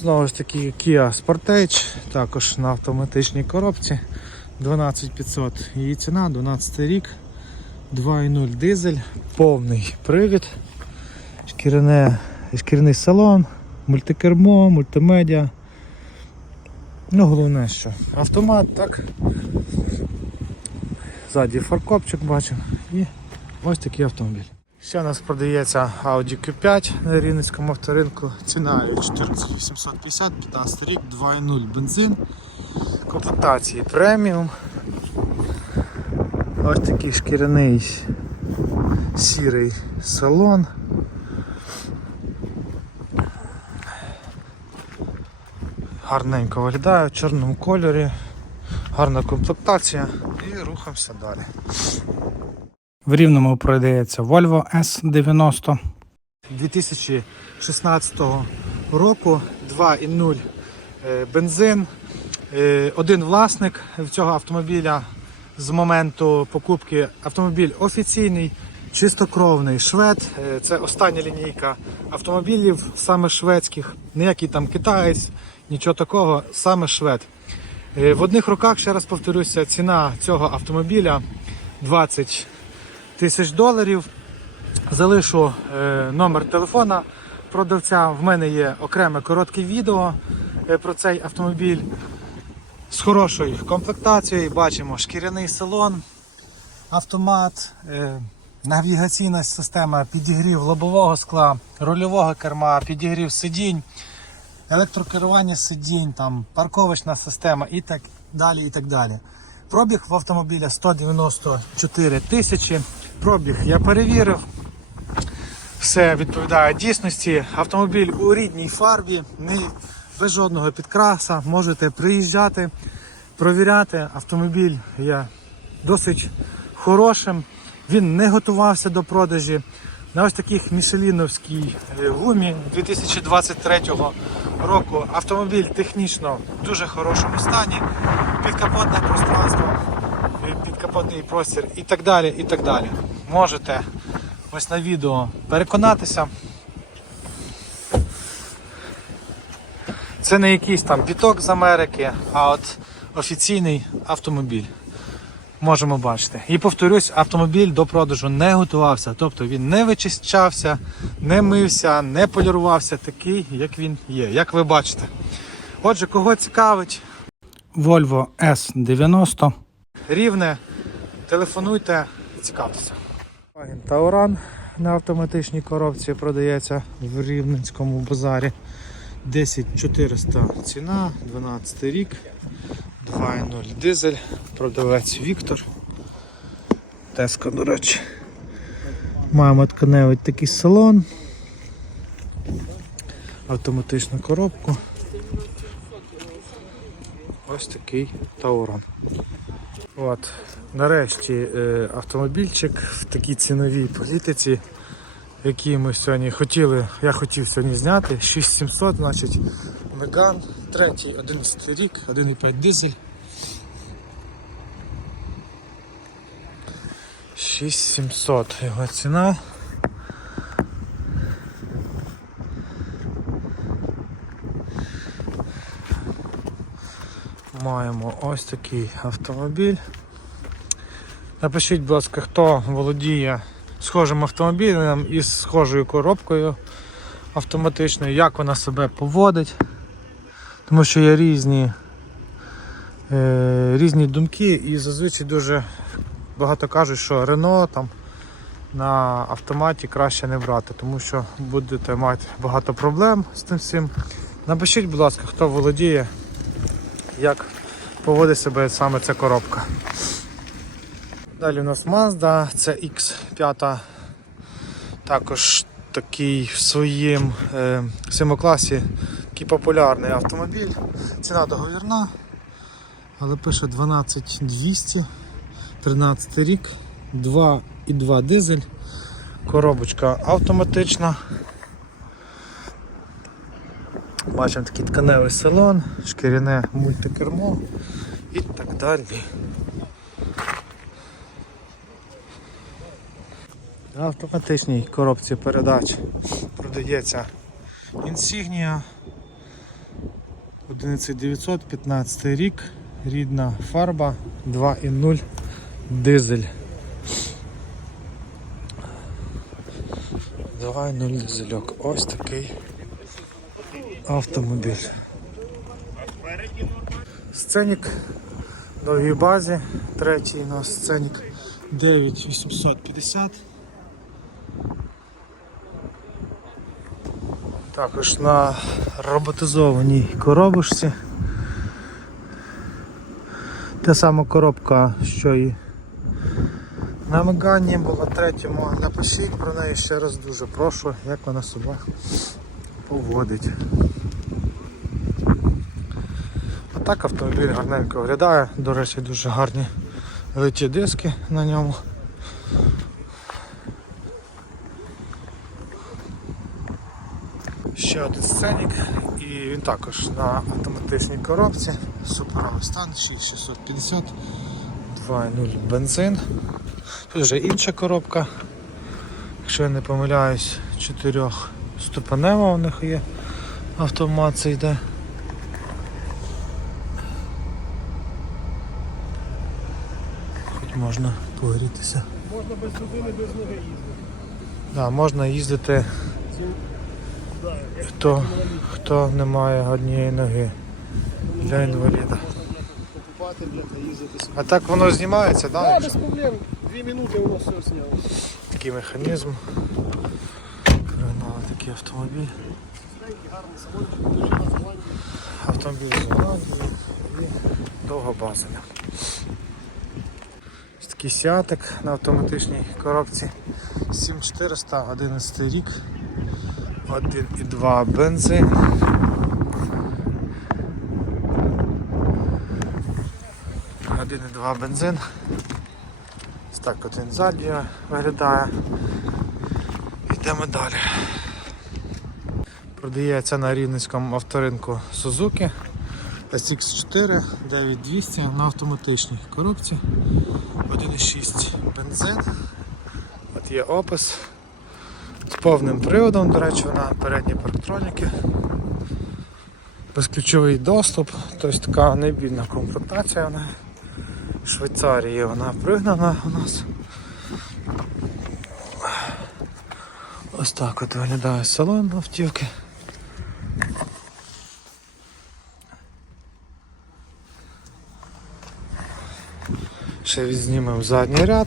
Знову ж таки Kia Sportage, також на автоматичній коробці 12500. Її ціна 12 рік, 2.0 дизель, повний привід, шкіряне, шкіряний салон, мультикермо, мультимедіа. Ну, головне, що автомат, так. Ззаді фаркопчик бачимо і ось такий автомобіль. Ще у нас продається Audi Q5 на Рівненському авторинку. Ціна 14850, 15 рік, 2.0 бензин. Комплектації преміум. Ось такий шкіряний сірий салон. Гарненько виглядає в чорному кольорі, гарна комплектація і рухаємося далі. В Рівному продається Volvo S90 2016 року 2.0 е, бензин. Е, Один власник цього автомобіля з моменту покупки автомобіль офіційний, чистокровний швед. Е, Це остання лінійка автомобілів, саме шведських, ніякий там китаєць, нічого такого, саме швед. В одних руках, ще раз повторюся, ціна цього автомобіля 20 тисяч доларів. Залишу е, номер телефона продавця. В мене є окреме коротке відео е, про цей автомобіль з хорошою комплектацією. Бачимо шкіряний салон, автомат, е, навігаційна система, підігрів лобового скла, рульового керма, підігрів сидінь, електрокерування сидінь, там, парковочна система і так далі. і так далі. Пробіг в автомобіля 194 тисячі. Пробіг я перевірив. Все відповідає дійсності. Автомобіль у рідній фарбі, не, без жодного підкраса. Можете приїжджати, провіряти. Автомобіль є досить хорошим. Він не готувався до продажі. На ось таких мішеліновській е, гумі 2023 року автомобіль технічно в дуже хорошому стані. Підкапотне е, простір і так далі. і так далі. Можете ось на відео переконатися. Це не якийсь там біток з Америки, а от офіційний автомобіль. Можемо бачити. І повторюсь, автомобіль до продажу не готувався, тобто він не вичищався, не мився, не полірувався, такий, як він є, як ви бачите. Отже, кого цікавить, Volvo S90. рівне, телефонуйте, цікавтеся. Тауран на автоматичній коробці продається в Рівненському базарі. 10400 ціна, 12 рік, 2.0 дизель, продавець Віктор. Теска, до речі. Маємо тканевий такий салон. Автоматичну коробку. Ось такий Таурон. От, нарешті е, автомобільчик в такій ціновій політиці, який ми сьогодні хотіли, я хотів сьогодні зняти. 6700, значить, Меган, третій, 11 рік, 1,5 дизель. 6700 його ціна. Маємо ось такий автомобіль. Напишіть, будь ласка, хто володіє схожим автомобілем із схожою коробкою автоматичною, як вона себе поводить. Тому що є різні, е, різні думки і зазвичай дуже багато кажуть, що Рено там на автоматі краще не брати, тому що будете мати багато проблем з тим всім. Напишіть, будь ласка, хто володіє, як поводить себе саме ця коробка. Далі у нас Mazda, це X5. Також такий в своїм е, в своєму класі такий популярний автомобіль. Ціна договірна, але пише 12200, 13 рік, 2,2 дизель, коробочка автоматична. Бачимо такий тканевий салон, шкіряне мультикермо і так далі. На автоматичній коробці передач продається інсігнія 11900, 15 рік, рідна фарба 2.0 дизель. 2.0 дизельок. Ось такий автомобіль. Сценік в новій базі. Третій у нас сценік 9850. Також на роботизованій коробочці. Та сама коробка, що і на Мегані була третьому. Напишіть про неї ще раз дуже прошу, як вона себе поводить. Так автомобіль гарненько виглядає, до речі, дуже гарні литі диски на ньому. Ще один сценік і він також на автоматичній коробці. Суперовий стан 6650 2.0 бензин. Тут вже інша коробка. Якщо я не помиляюсь, 4 ступенева у них є. Автомат це йде. Можна погрітися. Можна без людини, без ноги їздити. Да, можна їздити, хто, хто не має однієї ноги для інваліда. А так воно знімається, да? Да, без проблем. Дві минути у нас все сняло. Такий механізм. Рено такий автомобіль. Автомобіль з Голландії і довго базовий. Сіатик на автоматичній коробці. 7400, 11 рік. 1,2 бензин. Один і два бензин. Так от він виглядає. Йдемо далі. Продається на рівненському авторинку Suzuki SX4 9200 на автоматичній коробці. 1,6 бензин. От є опис. З повним приводом, до речі, вона передні парктроніки. Безключовий доступ, тобто така небідна комплектація вона. В Швейцарії вона пригнана у нас. Ось так от виглядає салон автівки. Ще відзнімемо задній ряд.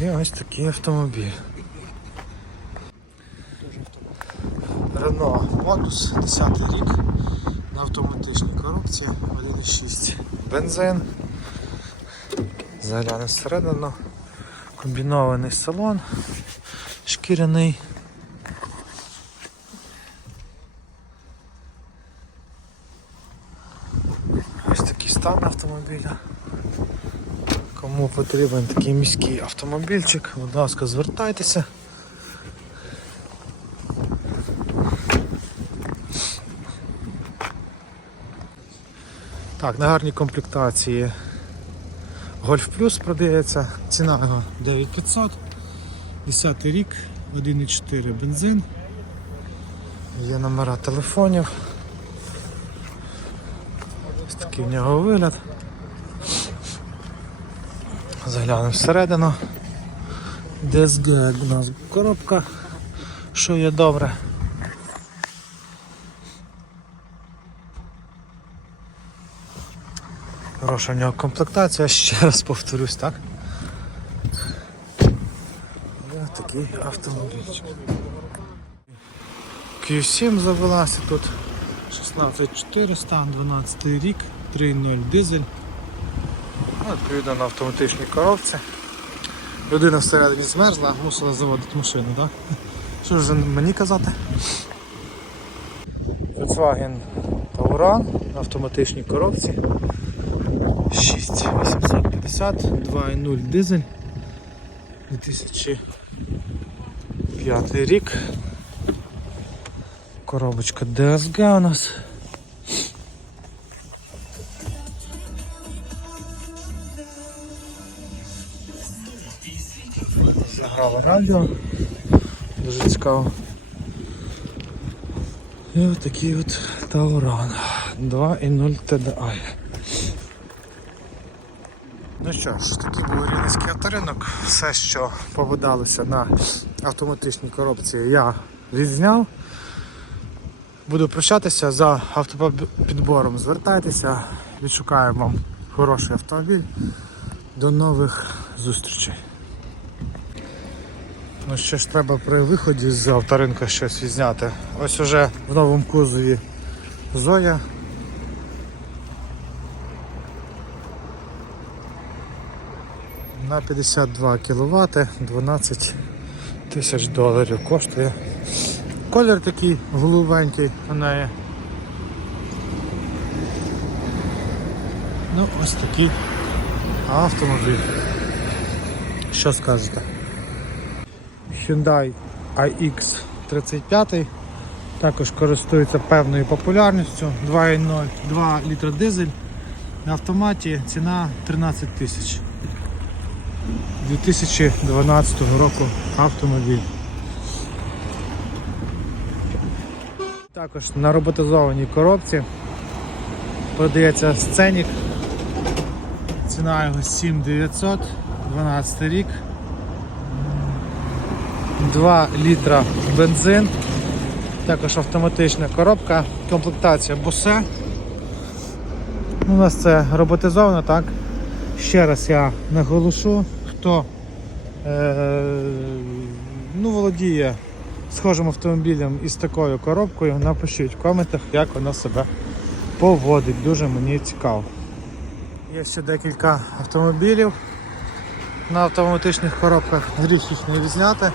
І ось такий автомобіль. Renault Modus, 10 рік, на автоматичній коробці, 1,6 бензин. Загляне всередину. Комбінований салон, шкіряний. Ось такий стан автомобіля. Кому потрібен такий міський автомобільчик, будь ласка, звертайтеся. Так, на гарній комплектації Golf Plus продається, ціна його 9500, 10 рік, 1,4 бензин, є номера телефонів. Ось такий в нього вигляд. Заглянемо всередину. DSG у нас коробка, що є добре. Хороша в нього комплектація, ще раз повторюсь, так? Ось такий автомобільчик. Q7 завелася тут 16400, 12 рік, 3.0 дизель. Ну, Відповідно на автоматичній коробці. Людина всередині змерзла, мусила заводити машину, так? Що ж мені казати? Volkswagen Tauran на автоматичній коробці. 6850, 2.0 дизель. 2005 рік. Коробочка DSG у нас. Заграло радіо. Дуже цікаво. І от такий от Тауран. 2.0 TDI. Ну що ж, такий був рівненський авторинок. Все, що попадалося на автоматичній коробці, я відзняв. Буду прощатися за автопідбором. Звертайтеся, відшукаємо вам хороший автомобіль. До нових зустрічей. Ну що ж треба при виході з авторинка щось відзняти. Ось уже в новому кузові Зоя. На 52 кВт 12 тисяч доларів коштує. Колір такий голубенький у неї. Ну, ось такий автомобіль. Що скажете? Hyundai iX35 також користується певною популярністю 2.0, 2 літра дизель. На автоматі ціна 13 тисяч. 2012 року автомобіль. Також на роботизованій коробці продається сценік. Ціна його 7900, 12 рік. 2 літра бензин. Також автоматична коробка, комплектація Bose. У нас це роботизовано, так? Ще раз я наголошу, хто е, ну, володіє схожим автомобілем із такою коробкою, напишіть в коментах, як вона себе поводить. Дуже мені цікаво. Є ще декілька автомобілів на автоматичних коробках, гріх їх не відзняти.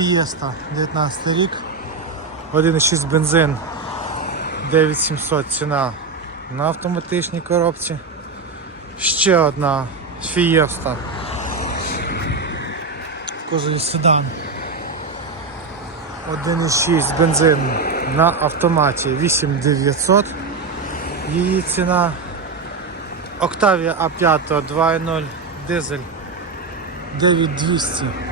Fiesta 19 рік, 1,6 бензин 9700 ціна на автоматичній коробці. Ще одна Fiesta. Козові седан. 1,6 бензин на автоматі 8900. Її ціна. Octavia A5 2.0 дизель 9200.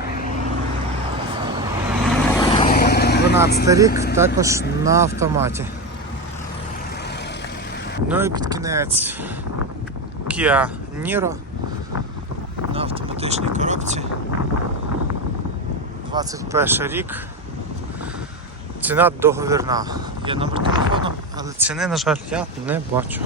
12 рік також на автоматі. Ну і під кінець Kia Niro на автоматичній коробці. 21 рік. Ціна договірна. Є номер телефону, але ціни, на жаль, я не бачу.